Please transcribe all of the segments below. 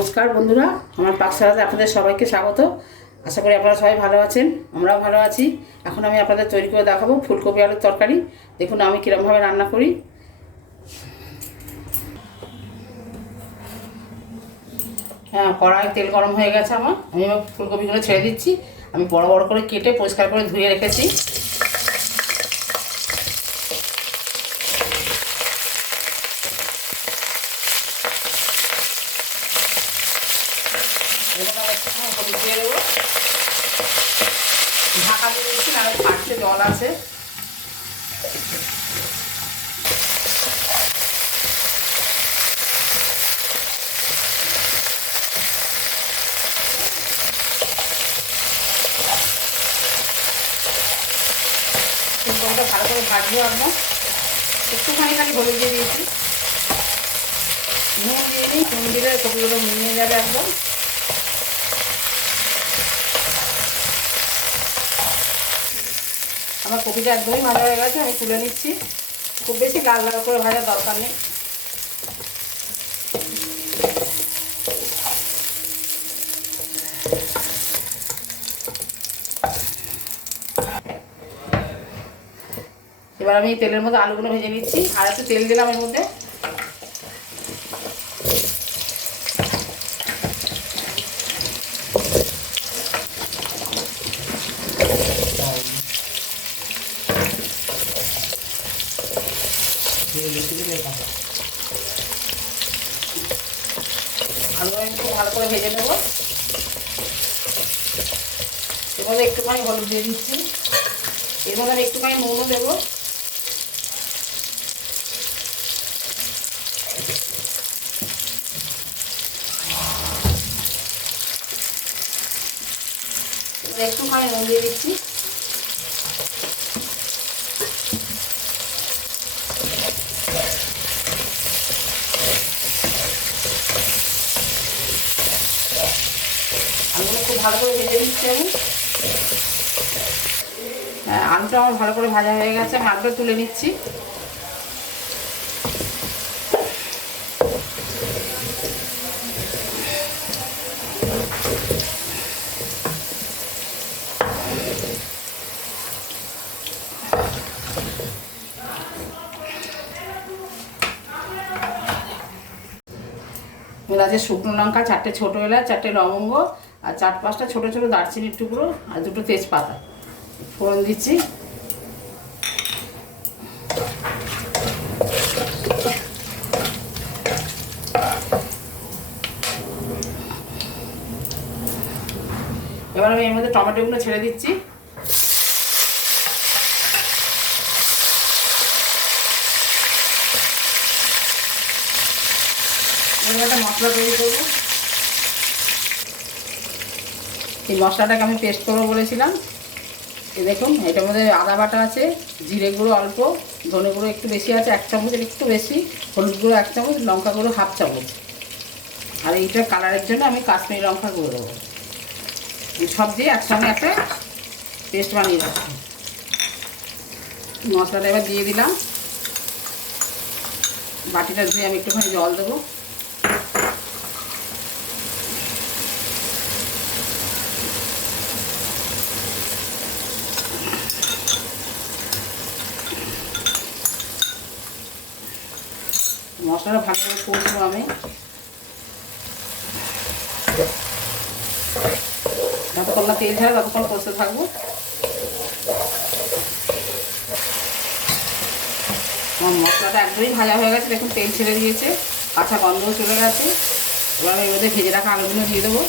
নমস্কার বন্ধুরা, আমার পাকশালাতে আপনাদের সবাইকে স্বাগত। আশা করি আপনারা সবাই ভালো আছেন, আমরাও ভালো আছি। এখন আমি আপনাদের তৈরি করে দেখাবো ফুলকপি আলুর তরকারি। দেখুন আমি কীরকমভাবে রান্না করি। হ্যাঁ, কড়াই তেল গরম হয়ে গেছে আমার। আমি এবার ফুলকপিগুলো ছেড়ে দিচ্ছি। আমি বড় বড় করে কেটে পরিষ্কার করে ধুয়ে রেখেছি। হলুদ দিয়ে দেবো, ঢাকা দিয়ে দিচ্ছি, নাহলে ফাটছে, জল আছে। ফুলকপিটা ভালো করে ভাজবো একদম। একটুখানি খালি হলুদ দিয়ে দিয়েছি, নুন দিয়ে দিই। নুন দিলে কপিগুলো মিলিয়ে যাবে একদম। আমার কপিটা একদমই ভাজা হয়ে গেছে, আমি তুলে নিচ্ছি। খুব বেশি লাল লাল করে ভাজার দরকার নেই। এবার আমি তেলের মধ্যে আলুগুলো ভেজে নিচ্ছি, আর একটু তেল দিলাম এর মধ্যে। আলু আমি খুব ভালো করে ভেজে নেবো। এর মধ্যে একটুখানি হলুদ দিয়ে দিচ্ছি, এর মধ্যে আমি একটুখানি নুনও দেবো। একটুখানি নুন দিয়ে দিচ্ছি। আলুগুলো খুব ভালো করে ভেজে দিচ্ছি আমি। হ্যাঁ, আলুটা আমার ভালো করে ভাজা হয়ে গেছে, আমি আলুটা তুলে নিচ্ছি। আছে শুকনো লঙ্কা, 4টে ছোটো এলাচ, 4টে লবঙ্গ, আর 4-5টা ছোটো ছোটো দারচিনির টুকরো, আর 2টো তেজপাতা ফোড়ন দিচ্ছি। এবার আমি এর মধ্যে টমেটোগুলো ছেড়ে দিচ্ছি। একটা মশলা তৈরি করবো। এই মশলাটাকে আমি পেস্ট করবো বলেছিলাম। এই দেখুন, এটার মধ্যে আদা বাটা আছে, জিরে গুঁড়ো অল্প, ধনে গুঁড়ো একটু বেশি আছে 1 চামচের একটু বেশি, হলুদ গুঁড়ো 1 চামচ, লঙ্কা গুঁড়ো 1/2 চামচ, আর এইটা কালারের জন্য আমি কাশ্মীরি লঙ্কা গুঁড়ো দেবো। এই সব দিয়ে একসঙ্গে একটা পেস্ট বানিয়ে রাখছি। মশলাটা এবার দিয়ে দিলাম। বাটিটা ধুয়ে আমি একটুখানি জল দেবো। মশলাটা ভালো করে কষবো আমি, যতক্ষণ না তেল ছাড়ে ততক্ষণ কষতে থাকবো। আমার মশলাটা একদমই ভাজা হয়ে গেছে, দেখুন তেল ছেড়ে দিয়েছে, কাঁচা গন্ধও চলে গেছে। এবার আমি এর মধ্যে ভেজে রাখা আলুগুলো দিয়ে দেবো।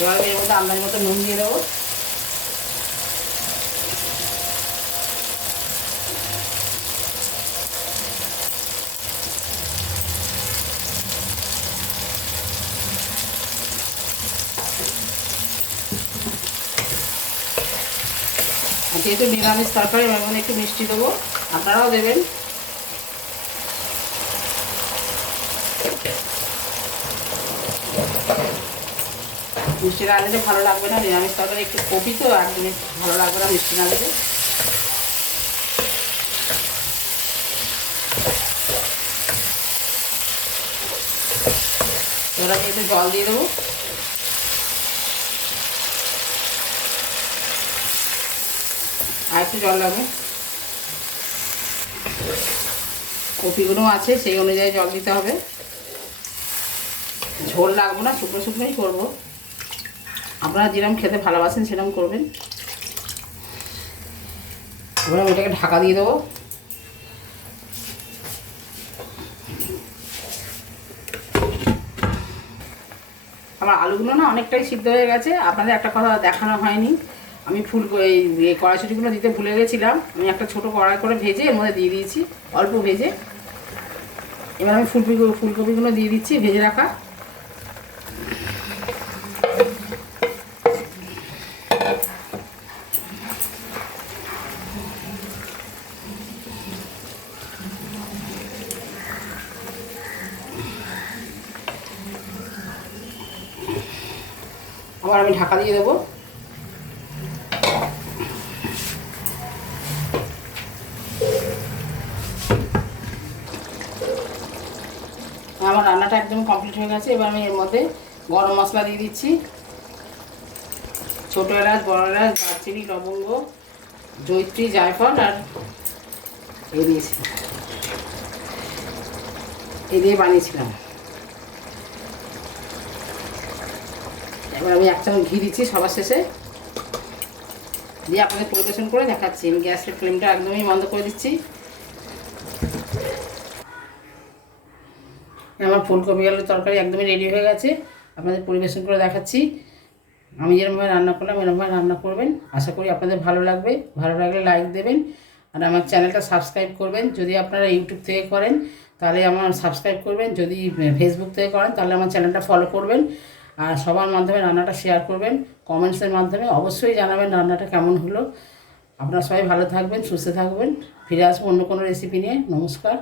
এবার আমি এর মধ্যে আন্দাজ মতো নুন দিয়ে দেবো। যেহেতু নিরামিষ তরকারি, এবার মধ্যে একটু মিষ্টি দেবো, আপনারাও দেবেন। মিষ্টি না দিলে ভালো লাগবে না, নিরামিষ তরকারি একটু কপি তো একদমই ভালো লাগবে না মিষ্টি না দিলে। এবার আমি একটু জল দিয়ে দেবো। আর একটু জল লাগবে, কপিগুলো আছে সেই অনুযায়ী জল দিতে হবে। ঝোল লাগবে না, শুকনো শুকনোই করবো, আপনারা যেরকম খেতে ভালোবাসেন সেরকম করবেন। এবার আমি এটাকে ঢাকা দিয়ে দেবো। আমার আলুগুলো না অনেকটাই সিদ্ধ হয়ে গেছে। আপনাদের একটা কথা দেখানো হয়নি, আমি এই কড়াইশুঁটিগুলো দিতে ভুলে গেছিলাম। আমি একটা ছোটো কড়াই করে ভেজে এর মধ্যে দিয়ে দিয়েছি, অল্প ভেজে। এবার আমি ফুলকপিগুলো দিয়ে দিচ্ছি ভেজে রাখা। আবার আমি ঢাকা দিয়ে দেবো। আমার রান্নাটা একদম কমপ্লিট হয়ে গেছে। এবার আমি এর মধ্যে গরম মশলা দিয়ে দিচ্ছি, ছোটো এলাচ, বড় এলাচ, দারচিনি, লবঙ্গ, জয়িত্রী, জায়ফল আর এই দিয়েছি, এই দিয়ে বানিয়েছিলাম। এবার আমি এক চামচ ঘি দিচ্ছি সবার শেষে, দিয়ে আপনাদের পরিবেশন করে দেখাচ্ছি। আমি গ্যাসের ফ্লেমটা একদমই বন্ধ করে দিচ্ছি। আমার ফুলকপি আলুর তরকারি একদমই রেডি হয়ে গেছে, আপনাদের পরিবেশন করে দেখাচ্ছি। আমি যেরকমভাবে রান্না করলাম এরকমভাবে রান্না করবেন, আশা করি আপনাদের ভালো লাগবে। ভালো লাগলে লাইক দেবেন আর আমার চ্যানেলটা সাবস্ক্রাইব করবেন। যদি আপনারা ইউটিউব থেকে করেন তাহলে আমার সাবস্ক্রাইব করবেন, যদি ফেসবুক থেকে করেন তাহলে আমার চ্যানেলটা ফলো করবেন। আর সবার মাধ্যমে রান্নাটা শেয়ার করবেন, কমেন্টসের মাধ্যমে অবশ্যই জানাবেন রান্নাটা কেমন হলো। আপনারা সবাই ভালো থাকবেন, সুস্থ থাকবেন। ফিরে আসবো অন্য কোনো রেসিপি নিয়ে। নমস্কার।